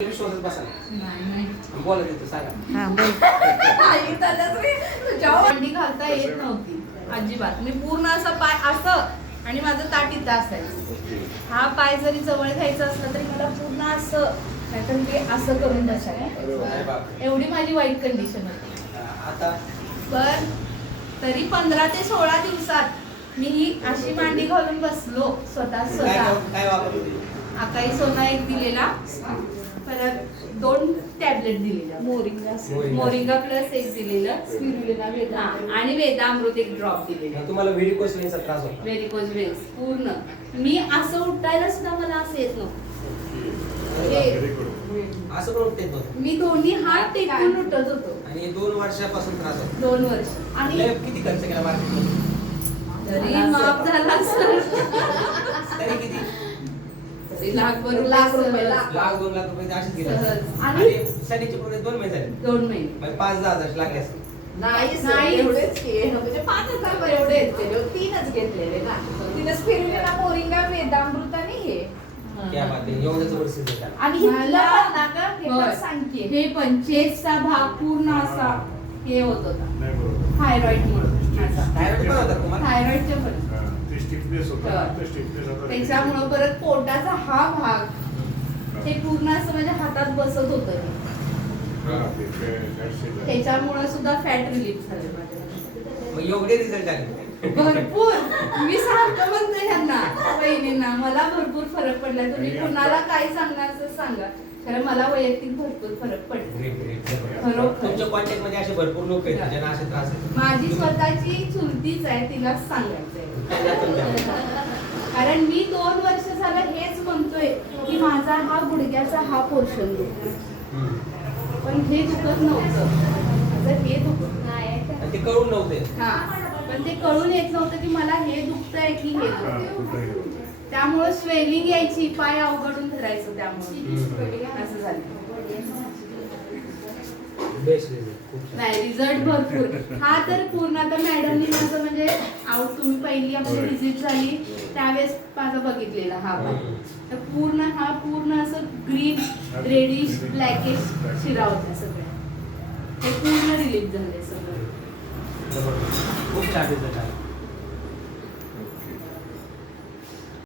विश्वासच बसा. नाही नाही. बोला देतो सांगा हा बोल. नाही, त्याच्यात मी तुझ्यावर भांडी घालता येत नव्हती. अजिबात. मी पूर्ण असं पाय असं. आणि माझं ताट इथं असायचं. हा पाय जरी जवळ घ्यायचा असला तरी मला पूर्ण असं नाहीतर मी असं करून बसायला. एवढी माझी वाईट कंडिशन होती. आता? पण तरी पंधरा ते सोळा दिवसात मी ही अशी मांडी घालून बसलो स्वतः काय स्वतः. काय वापरते आकाई सोना एक दिलेला. परत दोन टॅबलेट दिलेल्या मोरिंगा मोरिंगा. मोरिंगा प्लस एक दिलेलं. स्पिरुलिना वेदा आणि वेदामृत एक ड्रॉप दिलेला. तुम्हाला व्हेरिकोस वेनचा त्रास होता. व्हेरिकोज वेन्स पूर्ण. मी असं उठायला सुद्धा मला असं येत नव्हतं. हे-. असं पण उठते नव्हतं? मी दोन्ही हात टेकून उठत होतो. आणि दोन वर्षापासून त्रास होता. दोन वर्ष. आणि लय किती खर्च केला मार्केटमध्ये तरी माफ झाला सर तरी लाखभर लाख रुपये, रुपये लाख. लाख दोन लाख रुपये असेच गेले सहज. आणि आणि? सनीचे पुढे दोन महिने झाले. दोन महिने. म्हणजे पाच दहा हजार लागले असते. नाही sir, नाही. एवढेच की म्हणजे पाच हजार एवढे घेतलेले. तीनच घेतलेले ना. तिने फिरलेला मोरिंगा वेदामृत आणि हे. क्या बात आहे एवढंच वर्ष झालं. आणि हिला मला- पण ना गं, हे होय. पण सांगते. हे पंचेसचा भाग पूर्ण असा हे होत होता. नाही बरोबर. थायरॉइड मुळे. थायरॉइड पण होता तुम्हाला? थायरॉइडचे पण. हा, ते स्टिफनेस होता. हा. ते स्टिफनेस आता त्याच्यामुळं परत पोटाचा हा भाग हे. पूर्ण असं माझ्या हातात बसत होतं. हा, ते फॅ- फॅट सेल आहे. त्याच्यामुळं सुद्धा फॅट रिलीफ झाले माझ्या. मग एवढे रिझल्ट आले भरपूर. मी सारखं म्हणते ह्यांना बहिणींना मला भरपूर फरक पडलाय तुम्ही कुणाला काय सांगणार असं सांगा. खरं मला वैयक्तिक भरपूर फरक पडला. खरोखर. तुमच्या कॉन्टॅक्टमध्ये असे भरपूर लोक आहेत ज्यांना असे त्रास माझी स्वतःची चुलतीच आहे तिलाच सांगायचंय. कारण मी दोन वर्ष झालं हेच म्हणतोय की माझा हा गुडघ्याचा हा पोर्शन दुखतो. पण हे दुखत नव्हतं. हे दुखत नाही. ते कळून नव्हते. हा. पण ते कळून येत नव्हतं की मला हे दुखतंय की हे दुखतंय होतं. त्यामुळे स्वेलिंग यायची पाय अवघडून धरायचं त्यामुळे. असं झालं नाही रिझल्ट भरपूर हा तर पूर्ण आता मॅडमनी माझं म्हणजे आउट तुम्ही पहिली आपली. व्हिजिट झाली त्यावेळेस माझा बघितलेला हा. हम्म. तर पूर्ण हा पूर्ण असं ग्रीन रेडिश ब्लॅकिश शिरा होत्या सगळ्या हे पूर्ण रिलीफ झाले सगळं जबरदस्त. खूप छान रिझल्ट आला